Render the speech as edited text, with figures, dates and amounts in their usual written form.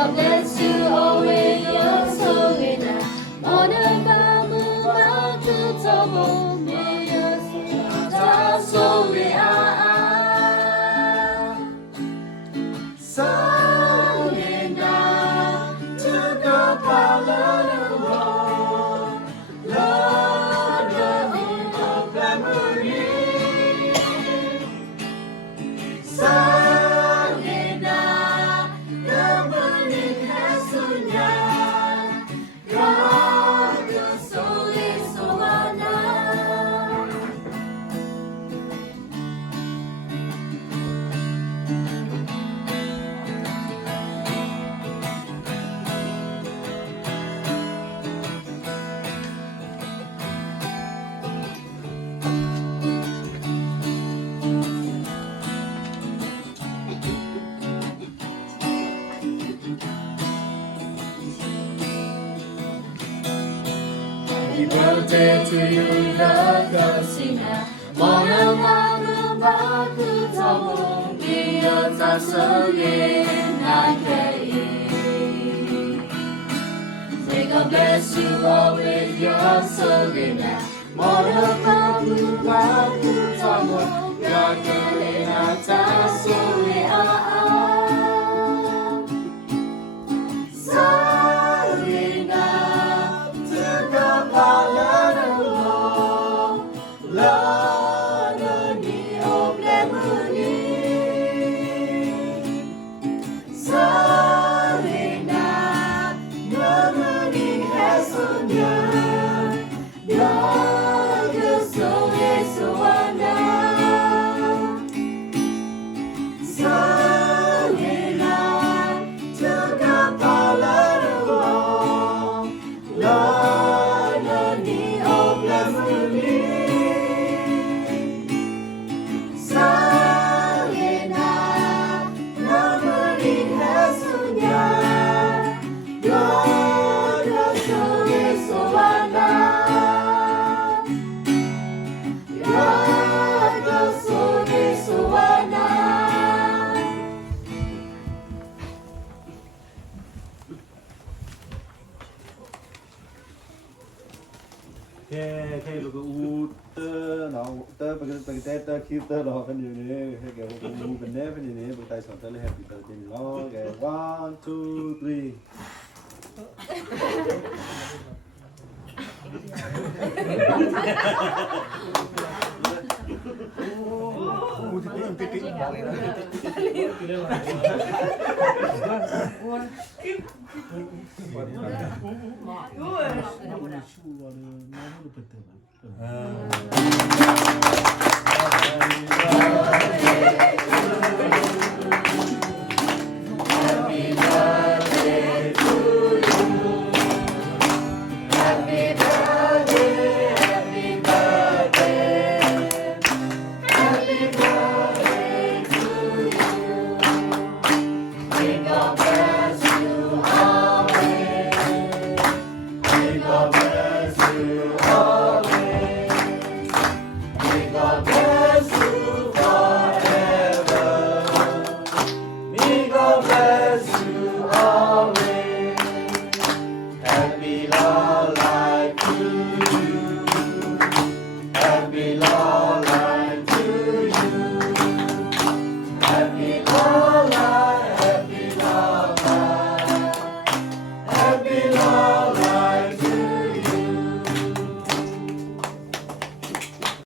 God bless you always your soul in a 모든 밤을 마주쳐보 미여서 소리 Singing now to the Father Lord, Lord of memory. Singing now the morning has soon God the soul is so Happy birthday to you, Lagosina. 모든 마음 바꾸자고 미여자 속에 나게. May God bless you all with your soul in a 모든 마음 바꾸자고 나게 나자 속에 Thế rồi cái u tơ nó tơ bằng cái tơ khi tơ nó cái điều này cái kiểu u bên đấy bên này bên tay sọt tơ lên happy birthday nó cái 1 2 Happy